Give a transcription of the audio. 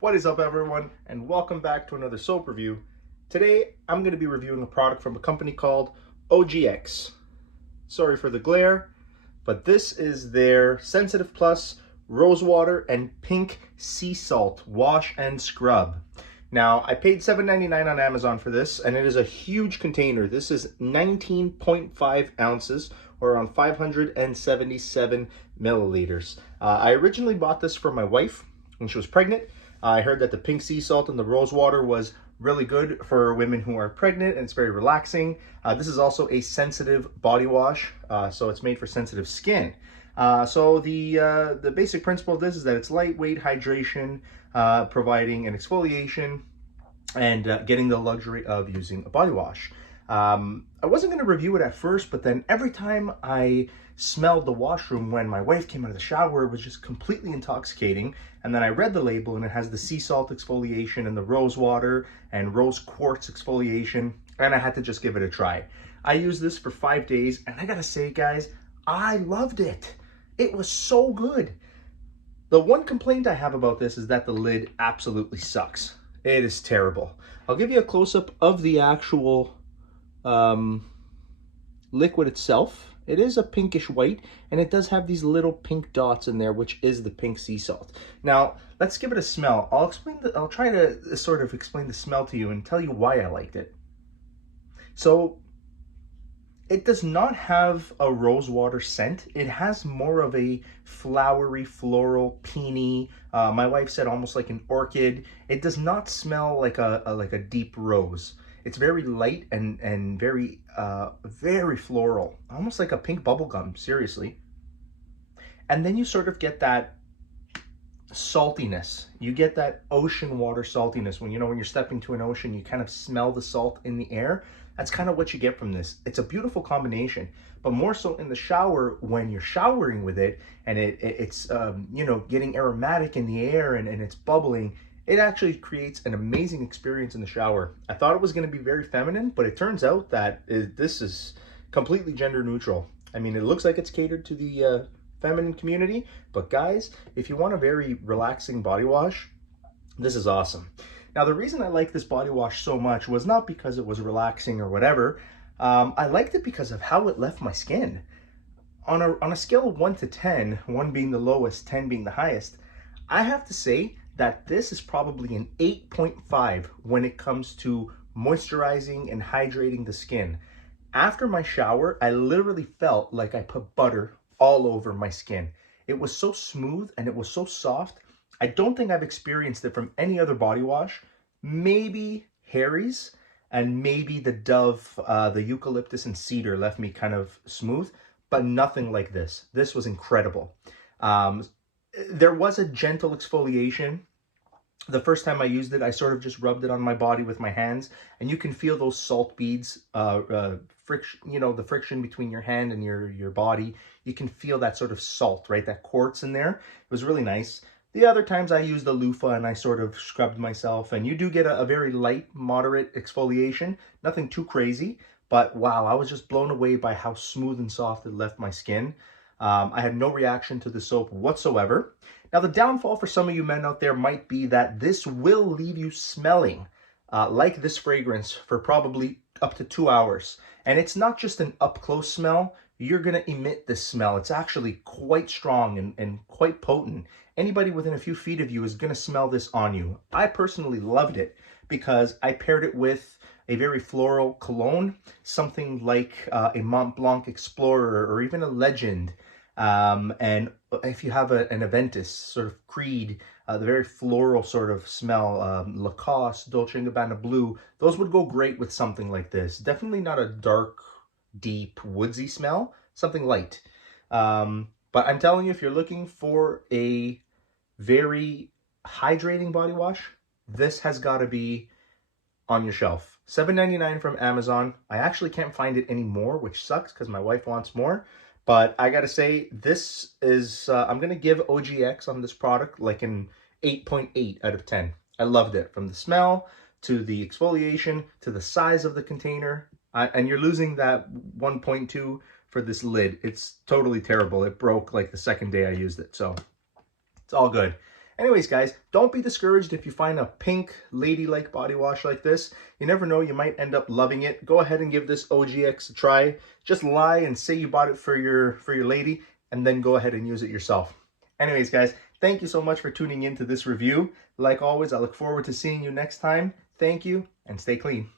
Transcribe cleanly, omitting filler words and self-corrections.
What is up, everyone, and welcome back to another soap review. Today I'm going to be reviewing a product from a company called OgX. Sorry for the glare, but this is their Sensitive Plus Rose Water and Pink Sea Salt Wash and Scrub. Now, I paid $7.99 on Amazon for this, and it is a huge container. This is 19.5 ounces, or around 577 milliliters. I originally bought this for my wife when she was pregnant. I heard that the pink sea salt and the rose water was really good for women who are pregnant, and it's very relaxing. This is also a sensitive body wash, so it's made for sensitive skin. So the basic principle of this is that it's lightweight hydration, providing an exfoliation, and getting the luxury of using a body wash. I wasn't going to review it at first, but then every time I smelled the washroom when my wife came out of the shower, it was just completely intoxicating. And then I read the label, and it has the sea salt exfoliation and the rose water and rose quartz exfoliation, and I had to just give it a try. I used this for 5 days, and I gotta say, guys, I loved it. It was so good. The one complaint I have about this is that the lid absolutely sucks. It is terrible. I'll give you a close-up of the actual liquid itself. It is a pinkish white, and it does have these little pink dots in there, which is the pink sea salt. Now, let's give it a smell. I'll try to sort of explain the smell to you and tell you why I liked it. So, it does not have a rose water scent. It has more of a flowery, floral, peony. My wife said almost like an orchid. It does not smell like a deep rose. It's very light and very very floral, almost like a pink bubblegum, seriously. And then you sort of get that saltiness. You get that ocean water saltiness. When you're stepping to an ocean, you kind of smell the salt in the air. That's kind of what you get from this. It's a beautiful combination, but more so in the shower when you're showering with it, and it's getting aromatic in the air, and it's bubbling. It actually creates an amazing experience in the shower. I thought it was going to be very feminine, but it turns out that this is completely gender neutral. I mean, it looks like it's catered to the feminine community, but guys, if you want a very relaxing body wash, this is awesome. Now, the reason I like this body wash so much was not because it was relaxing or whatever. I liked it because of how it left my skin. On a scale of 1 to 10, 1 being the lowest, 10 being the highest, I have to say that this is probably an 8.5 when it comes to moisturizing and hydrating the skin. After my shower, I literally felt like I put butter all over my skin. It was so smooth and it was so soft. I don't think I've experienced it from any other body wash. Maybe Harry's, and maybe the Dove, the eucalyptus and cedar left me kind of smooth, but nothing like this. This was incredible. There was a gentle exfoliation. The first time I used it, I sort of just rubbed it on my body with my hands, and you can feel those salt beads, friction, the friction between your hand and your body. You can feel that sort of salt, right? That quartz in there. It was really nice. The other times I used the loofah and I sort of scrubbed myself, and you do get a very light, moderate exfoliation. Nothing too crazy, but wow, I was just blown away by how smooth and soft it left my skin. I had no reaction to the soap whatsoever. Now, the downfall for some of you men out there might be that this will leave you smelling like this fragrance for probably up to 2 hours. And it's not just an up-close smell. You're going to emit this smell. It's actually quite strong and quite potent. Anybody within a few feet of you is going to smell this on you. I personally loved it because I paired it with a very floral cologne, something like a Mont Blanc Explorer or even a Legend. And if you have an Aventus sort of Creed, the very floral sort of smell, Lacoste, Dolce & Gabbana Blue, those would go great with something like this. Definitely not a dark, deep, woodsy smell, something light. But I'm telling you, if you're looking for a very hydrating body wash, this has got to be on your shelf. $7.99 from Amazon. I actually can't find it anymore, which sucks because my wife wants more. But I gotta say, this is, I'm gonna give OgX on this product like an 8.8 out of 10. I loved it, from the smell to the exfoliation to the size of the container. And you're losing that 1.2 for this lid. It's totally terrible. It broke like the second day I used it, so it's all good. Anyways, guys, don't be discouraged if you find a pink ladylike body wash like this. You never know, you might end up loving it. Go ahead and give this OgX a try. Just lie and say you bought it for your lady, and then go ahead and use it yourself. Anyways, guys, thank you so much for tuning in to this review. Like always, I look forward to seeing you next time. Thank you, and stay clean.